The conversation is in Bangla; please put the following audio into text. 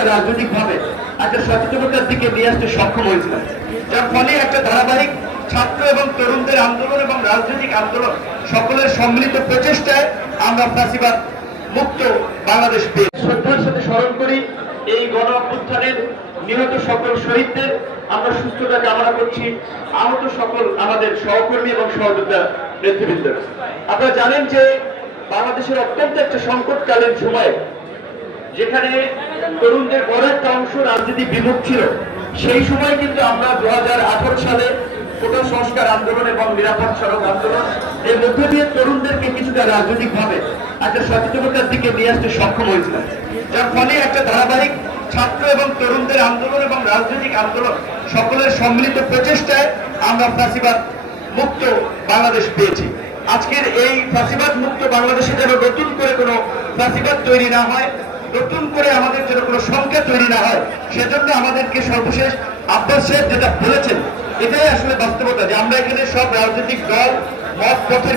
কিছুটা রাজনৈতিকভাবে একটা সচেতনতার দিকে নিয়ে আসতে সক্ষম হয়েছিলাম, যার ফলে একটা ধারাবাহিক ছাত্র এবং তরুণদের আন্দোলন এবং রাজনৈতিক আন্দোলন সকলের সম্মিলিত প্রচেষ্টায় আমরা ফ্যাসিবাদ মুক্ত বাংলাদেশ পেয়ে শ্রদ্ধার সাথে স্মরণ করি এই গণ অভ্যুত্থানের নিহত সকল শহীদদের। আমরা সুস্থতা কামনা করছি আহত সকল আমাদের সহকর্মী এবং সহযোদ্ধা নেতৃবৃন্দ। আপনারা জানেন যে বাংলাদেশের অত্যন্ত একটা সংকটকালীন সময়, যেখানে তরুণদের বড় একটা অংশ রাজনীতি বিমুখ ছিল, সেই সময় কিন্তু আমরা 2018 সালে কোটা সংস্কার আন্দোলন এবং নিরাপদ সড়ক আন্দোলন এর মধ্য দিয়ে তরুণদেরকে কিছুটা রাজনৈতিকভাবে একটা সচেতনতার দিকে নিয়ে আসতে সক্ষম হয়েছিলাম, যার ফলে একটা ধারাবাহিক ছাত্র এবং তরুণদের আন্দোলন এবং রাজনৈতিক আন্দোলন সকলের সম্মিলিত প্রচেষ্টায় আমরা ফ্যাসিবাদ মুক্ত বাংলাদেশ পেয়েছি। আজকের এই ফ্যাসিবাদ মুক্ত বাংলাদেশে যেন নতুন করে কোনো ফ্যাসিবাদ তৈরি না হয়, নতুন করে আমাদের যেন কোনো সংখ্যা তৈরি না হয়, সেজন্য আমাদেরকে সর্বশেষ আব্বাস সাহেব যেটা বলেছেন এটাই আসলে বাস্তবতা, যে আমরা এখানে সব রাজনৈতিক দল মত পথের